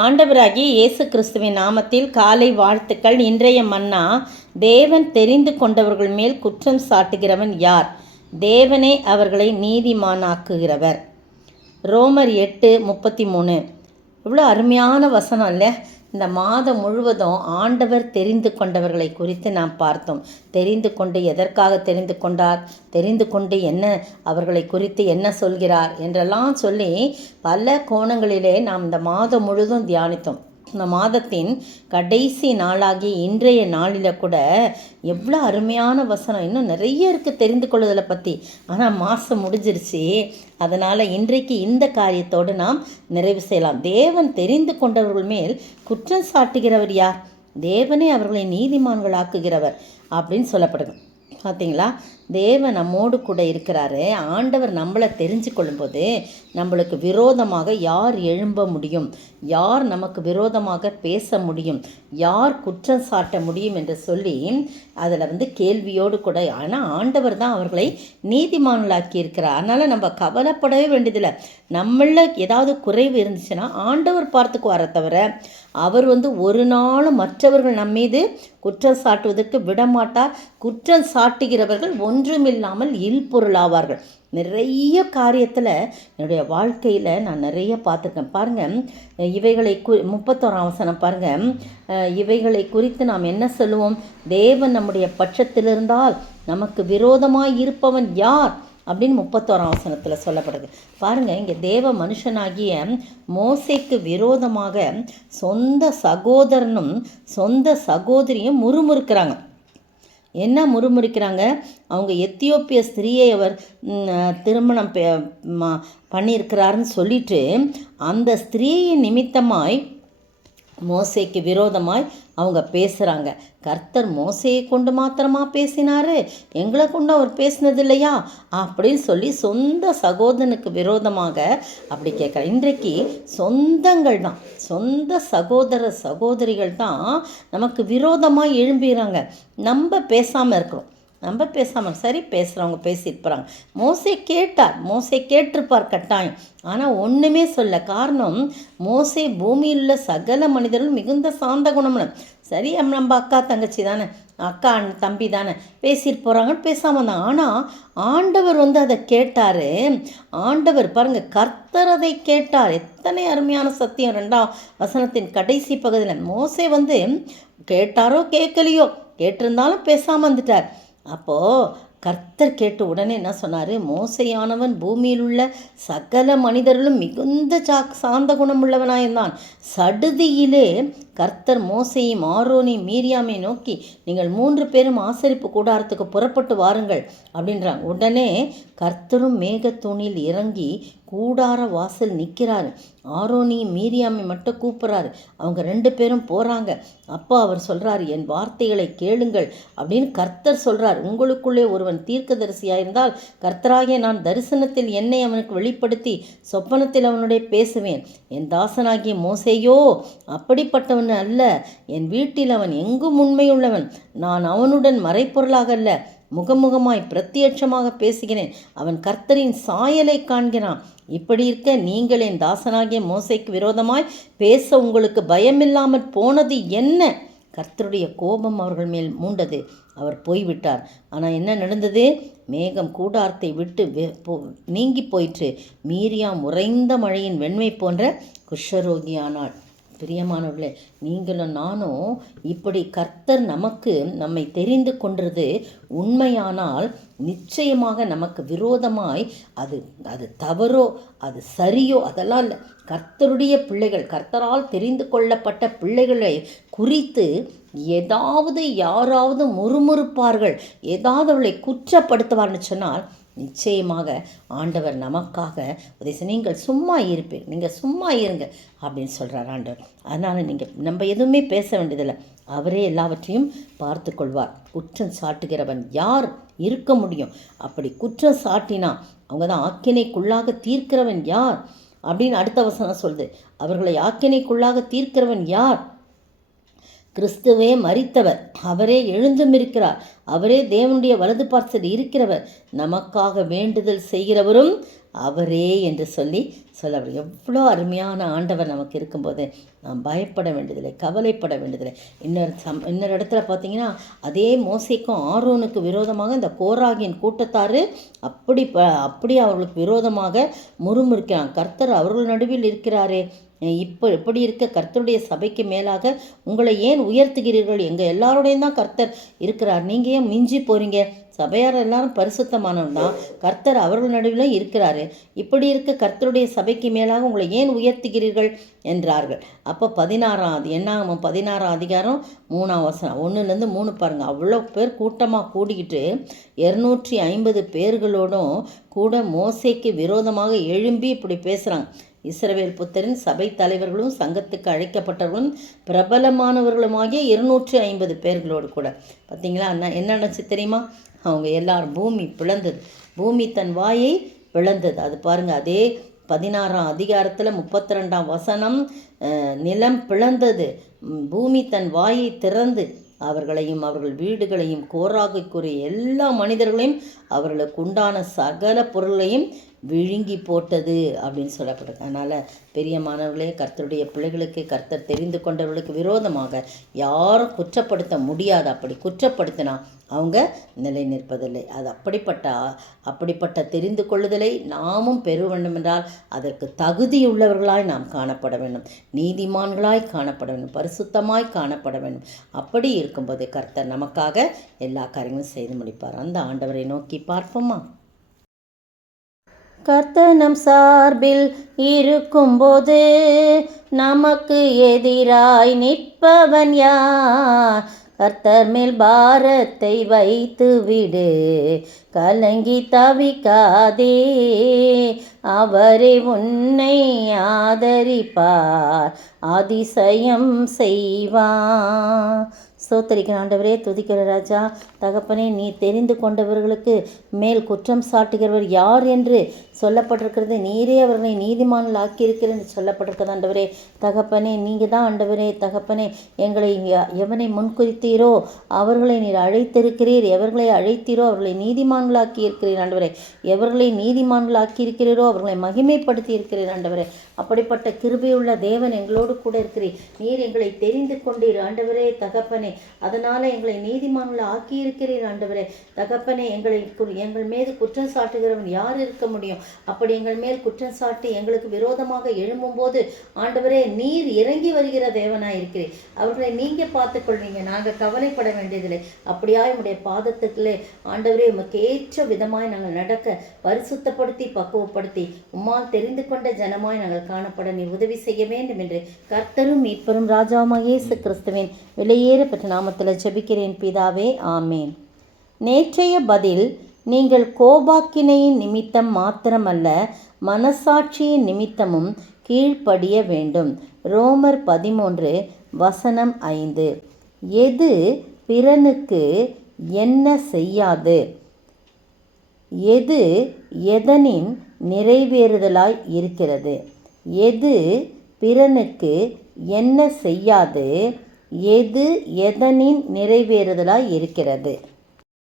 ஆண்டவராகிய இயேசு கிறிஸ்துவின் நாமத்தில் காலை வாழ்த்துக்கள். இன்றைய மன்னா, தேவன் தெரிந்து கொண்டவர்கள் மேல் குற்றம் சாட்டுகிறவன் யார்? தேவனே அவர்களை நீதிமானாக்குகிறவர். ரோமர் 8:33. இவ்வளோ அருமையான வசனம் இல்லை? இந்த மாதம் முழுவதும் ஆண்டவர் தெரிந்து கொண்டவர்களை குறித்து நாம் பார்த்தோம். தெரிந்து கொண்டு எதற்காக தெரிந்து கொண்டார், தெரிந்து கொண்டு என்ன அவர்களை குறித்து என்ன சொல்கிறார் என்றெல்லாம் சொல்லி பல கோணங்களிலே நாம் இந்த மாதம் முழுதும் தியானித்தோம். இந்த மாதத்தின் கடைசி நாளாகிய இன்றைய நாளில் கூட எவ்வளோ அருமையான வசனம், இன்னும் நிறைய இருக்குது தெரிந்து கொள்வதில் பற்றி. ஆனால் மாதம் முடிஞ்சிருச்சு. அதனால் இன்றைக்கு இந்த காரியத்தோடு நாம் நிறைவு செய்யலாம். தேவன் தெரிந்து கொண்டவர்கள் மேல் குற்றம் சாட்டுகிறவர் யார்? தேவனே அவர்களை நீதிமான்களாக்குகிறவர் அப்படின்னு சொல்லப்படுது. பார்த்தீங்களா? தேவன் நம்மோடு கூட இருக்கிறாரு. ஆண்டவர் நம்மளை தெரிஞ்சு கொள்ளும்போது நம்மளுக்கு விரோதமாக யார் எழும்ப முடியும், யார் நமக்கு விரோதமாக பேச முடியும், யார் குற்றம் சாட்ட முடியும் என்று சொல்லி அதில் கேள்வியோடு கூட. ஆனால் ஆண்டவர் தான் அவர்களை நீதிமான்களாக்கி இருக்கிறார். அதனால் நம்ம கவலைப்படவே வேண்டியதில்லை. நம்மளில் ஏதாவது குறைவு இருந்துச்சுன்னா ஆண்டவர் பார்த்துக்குவார தவிர அவர் ஒரு நாளும் மற்றவர்கள் நம்மீது குற்றம் சாட்டுவதற்கு விடமாட்டார். குற்றம் சாட்டுகிறவர்கள் ஒன்றுமில்லாமல் இல்பொருளாவார்கள். நிறைய காரியத்தில் என்னுடைய வாழ்க்கையில் நான் நிறைய பார்த்துருக்கேன். பாருங்கள், இவைகளை 31ஆம் வசனம் பாருங்கள். இவைகளை குறித்து நாம் என்ன சொல்லுவோம்? தேவன் நம்முடைய பட்சத்தில் இருந்தால் நமக்கு விரோதமாய் இருப்பவன் யார் அப்படின்னு 31ஆம் வசனத்தில் சொல்லப்படுது. பாருங்கள், இங்கே தேவ மனுஷனாகிய மோசேக்கு விரோதமாக சொந்த சகோதரனும் சொந்த சகோதரியும் முறுமுறுக்கிறாங்க. என்ன முறுமுறுக்கிறாங்க? அவங்க எத்தியோப்பிய ஸ்திரீயை அவர் திருமணம் பண்ணியிருக்கிறாருன்னு சொல்லிட்டு அந்த ஸ்திரீயின் நிமித்தமாய் மோசேக்கு விரோதமாய் அவங்க பேசுகிறாங்க. கர்த்தர் மோசையை கொண்டு மாத்திரமா பேசினார், எங்களை கொண்டு அவர் பேசினது இல்லையா அப்படின்னு சொல்லி சொந்த சகோதரனுக்கு விரோதமாக அப்படி கேட்குறார். இன்றைக்கு சொந்தங்கள் தான், சொந்த சகோதர சகோதரிகள் தான் நமக்கு விரோதமாக எழும்புகிறாங்க. நம்ம பேசாமல் இருக்கிறோம். நம்ம பேசாமல் சரி, பேசுகிறவங்க பேசியிருப்பாங்க. மோசே கேட்டிருப்பார் கட்டாயம். ஆனால் ஒன்றுமே சொல்ல. காரணம், மோசே பூமியில் உள்ள சகல மனிதர்கள் மிகுந்த சாந்த குணம்னு. சரி, நம்ம அக்கா தங்கச்சி தானே, அக்கா தம்பி தானே, பேசிட்டு போகிறாங்கன்னு பேசாமல் தான். ஆனால் ஆண்டவர் அதை கேட்டார். ஆண்டவர் பாருங்கள், கர்த்தர் அதை கேட்டார். எத்தனை அருமையான சத்தியம்! 2ஆம் வசனத்தின் கடைசி பகுதியில் மோசே கேட்டாரோ கேட்கலையோ, கேட்டிருந்தாலும் பேசாமல் வந்துட்டார். அப்போது கர்த்தர் கேட்டு உடனே என்ன சொன்னார்? மோசையானவன் பூமியில் உள்ள சகல மனிதர்களும் மிகுந்த சாந்த குணமுள்ளவனாயிருந்தான். சடுதியிலே கர்த்தர் மோசையும் ஆரோனையும் மீரியாமை நோக்கி, நீங்கள் 3 பேரும் ஆசரிப்பு கூடாரத்துக்கு புறப்பட்டு வாருங்கள் அப்படின்றாங்க. உடனே கர்த்தரும் மேகத்தூணில் இறங்கி கூடார வாசல் நிற்கிறாரு. ஆரோனையும் மீரியாமை மட்டும் கூப்பிட்றாரு. அவங்க 2 பேரும் போகிறாங்க. அப்போ அவர் சொல்கிறார், என் வார்த்தைகளை கேளுங்கள் அப்படின்னு கர்த்தர் சொல்கிறார். உங்களுக்குள்ளே ஒருவன் தீர்க்கதரிசியாயிருந்தால் கர்த்தராகிய நான் தரிசனத்தில் என்னை அவனுக்கு வெளிப்படுத்தி சொப்பனத்தில் அவனுடைய பேசுவேன். என் தாசனாகிய மோசேயோ அப்படிப்பட்டவன் அல்ல. என் வீட்டில் அவன் எங்கும் உண்மையுள்ளவன். நான் அவனுடன் மறைப்பொருளாக அல்ல, முகமுகமாய் பிரத்யட்சமாக பேசுகிறேன். அவன் கர்த்தரின் சாயலை காண்கிறான். இப்படி இருக்க நீங்கள் என் தாசனாகிய மோசேக்கு விரோதமாய் பேச உங்களுக்கு பயமில்லாமற் போனது என்ன? கர்த்தருடைய கோபம் அவர்கள் மேல் மூண்டது, அவர் போய்விட்டார். ஆனால் என்ன நடந்தது? மேகம் கூடாரத்தை விட்டு நீங்கி போயிற்று. மீரியாம் உறைந்த மழையின் வெண்மை போன்ற குஷ்டரோகியானாள். பிரியமானவர்களே, நீங்களும் நானும் இப்படி கர்த்தர் நம்மை தெரிந்து கொண்டது உண்மையானால் நிச்சயமாக நமக்கு விரோதமாய் அது தவறோ அது சரியோ அதெல்லாம் இல்லை. கர்த்தருடைய பிள்ளைகள், கர்த்தரால் தெரிந்து கொள்ளப்பட்ட பிள்ளைகளை குறித்து யாராவது முறுமுறுப்பார்கள், ஏதாவது அவளை குற்றப்படுத்துவார்னு சொன்னால் நிச்சயமாக ஆண்டவர் நமக்காக நீங்கள் சும்மா இருப்பீர், நீங்கள் சும்மா இருங்க அப்படின்னு சொல்கிறார் ஆண்டவர். அதனால் நம்ம எதுவுமே பேச வேண்டியதில்லை. அவரே எல்லாவற்றையும் பார்த்து கொள்வார். குற்றம் சாட்டுகிறவன் யார் இருக்க முடியும்? அப்படி குற்றம் சாட்டினா அவங்க தான் ஆக்கினைக்குள்ளாக தீர்க்கிறவன் யார் அப்படின்னு அடுத்த வசனம் சொல்லுது. அவர்களை ஆக்கினைக்குள்ளாக தீர்க்கிறவன் யார்? கிறிஸ்துவே மரித்தவர், அவரே எழுந்தும் இருக்கிறார், அவரே தேவனுடைய வலது பார்சல் இருக்கிறவர், நமக்காக வேண்டுதல் செய்கிறவரும் அவரே என்று சொல்ல எவ்வளோ அருமையான ஆண்டவர் நமக்கு இருக்கும்போது நாம் பயப்பட வேண்டியதில்லை, கவலைப்பட வேண்டியதில்லை. இன்னொரு இடத்துல பார்த்தீங்கன்னா, அதே மோசேக்கும் ஆரோனுக்கு விரோதமாக இந்த கோராகின் கூட்டத்தார் அப்படி அவர்களுக்கு விரோதமாக முறுமுறுக்கிறான். கர்த்தர் அவர்கள் நடுவில் இருக்கிறாரே, இப்போ எப்படி இருக்க கர்த்தருடைய சபைக்கு மேலாக உங்களை ஏன் உயர்த்துகிறீர்கள்? எங்கள் எல்லாரோடையும் தான் கர்த்தர் இருக்கிறார், நீங்கள் ஏன் மிஞ்சி போகிறீங்க? சபையார் எல்லாரும் பரிசுத்தமானவன் தான், கர்த்தர் அவர்கள் நடுவில் இருக்கிறாரு, இப்படி இருக்க கர்த்தருடைய சபைக்கு மேலாக உங்களை ஏன் உயர்த்துகிறீர்கள் என்றார்கள். அப்போ 16 அதிகாரம் 3ஆம் வசனம் 1-3 பாருங்கள். அவ்வளோ பேர் கூட்டமாக கூடிக்கிட்டு 250 பேர்களோடும் கூட மோசேக்கு விரோதமாக எழும்பி இப்படி பேசுகிறாங்க. இஸ்ரவேல் புத்தரின் சபை தலைவர்களும் சங்கத்துக்கு அழைக்கப்பட்டவர்களும் பிரபலமானவர்களுமாகிய 250 பேர்களோடு கூட. பார்த்தீங்களா என்ன நினச்சி தெரியுமா? அவங்க எல்லாரும் பூமி பிளந்தது, பூமி தன் வாயை பிளந்தது. அது பாருங்கள், அதே 16ஆம் அதிகாரத்தில் 32ஆம் வசனம், நிலம் பிளந்தது, பூமி தன் வாயை திறந்து அவர்களையும் அவர்கள் வீடுகளையும் கோராகுக்குரிய எல்லா மனிதர்களையும் அவர்களுக்கு உண்டான சகல பொருளையும் விழுங்கி போட்டது அப்படின்னு சொல்லப்படுது. அதனால் பெரியமானவர்களே, கர்த்தருடைய பிள்ளைகளுக்கு, கர்த்தர் தெரிந்து கொண்டவர்களுக்கு விரோதமாக யாரும் குற்றப்படுத்த முடியாது. அப்படி குற்றப்படுத்தினா அவங்க நிலை நிற்பதில்லை. அது அப்படிப்பட்ட தெரிந்து கொள்ளுதலை நாமும் பெற வேண்டும் என்றால் அதற்கு தகுதியுள்ளவர்களாய் நாம் காணப்பட வேண்டும், நீதிமான்களாய் காணப்பட வேண்டும், பரிசுத்தமாய் காணப்பட வேண்டும். அப்படி இருக்கும்போது கர்த்தர் நமக்காக எல்லா காரியங்களும் செய்து முடிப்பார். அந்த ஆண்டவரை நோக்கி பார்ப்போமா? கர்த்தர் நம் சார்பில் இருக்கும்போது நமக்கு எதிராய் நிற்பவன் யார்? கர்த்தர் மேல் பாரத்தை வைத்து விடு, கலங்கி தவிக்காதே, அவரே உன்னை ஆதரிப்பார், அதிசயம் செய்வார். ஸ்தோத்திரிக்கிற ஆண்டவரே, துதிக்கிற ராஜா, தகப்பனே, நீ தெரிந்து கொண்டவர்களுக்கு மேல் குற்றம் சாட்டுகிறவர் யார் என்று சொல்லப்பட்டிருக்கிறது. நீரே அவர்களை நீதிமான்கள் ஆக்கியிருக்கிறேன் என்று சொல்லப்பட்டிருக்கிறது. ஆண்டவரே தகப்பனே, நீங்கள் தான் ஆண்டவரே தகப்பனே, எங்களை எவனை முன்குறித்தீரோ அவர்களை நீர் அழைத்திருக்கிறீர், எவர்களை அழைத்தீரோ அவர்களை நீதிமான்களாக்கி இருக்கிறீர். ஆண்டவரே, எவர்களை நீதிமான்களாக்கி இருக்கிறீரோ அவர்களை மகிமைப்படுத்தி இருக்கிறீர். ஆண்டவரே, அப்படிப்பட்ட கிருபையுள்ள தேவன் எங்களோடு கூட இருக்கிறீர். நீர் எங்களை தெரிந்து கொண்டீர் ஆண்டவரே தகப்பனே, அதனால் எங்களை நீதிமான்களை ஆக்கியிருக்கிறீர். ஆண்டவரே தகப்பனே, எங்கள் மீது குற்றம் சாட்டுகிறவன் யார் இருக்க முடியும்? அப்படி எங்கள் மேல் குற்றம் சாட்டி எங்களுக்கு விரோதமாக எழும்பும்போது ஆண்டவரே, நீர் இறங்கி வருகிற தேவனாய் இருக்கிறீர். அவர்களை நீங்கள் பார்த்துக்கொள்வீங்க, நாங்கள் கவலைப்பட வேண்டியதில்லை. அப்படியாய் உடைய பாதத்துக்குள்ளே ஆண்டவரே உமக்கு ஏற்ற விதமாய் நாங்கள் நடக்க பரிசுத்தப்படுத்தி பக்குவப்படுத்தி உம்மால் தெரிந்து கொண்ட ஜனமாய் நாங்கள் காணப்பட நீர் உதவி செய்ய வேண்டும் என்று கர்த்தரும் மீட்பரும் ராஜாவுமாகிய இயேசு கிறிஸ்துவின் விலையேறப்பட்ட நாமத்தில் ஜெபிக்கிறேன் பிதாவே, ஆமேன். நேற்றைய பதில், நீங்கள் கோபாக்கினையின் நிமித்தம் மாத்திரமல்ல மனசாட்சியின் நிமித்தமும் கீழ்ப்படிய வேண்டும். ரோமர் 13:5. எது பிறனுக்கு என்ன செய்யாது, எது எதனின் நிறைவேறுதலாய் இருக்கிறது? எது பிறனுக்கு என்ன செய்யாது, எது எதனின் நிறைவேறுதலாய் இருக்கிறது?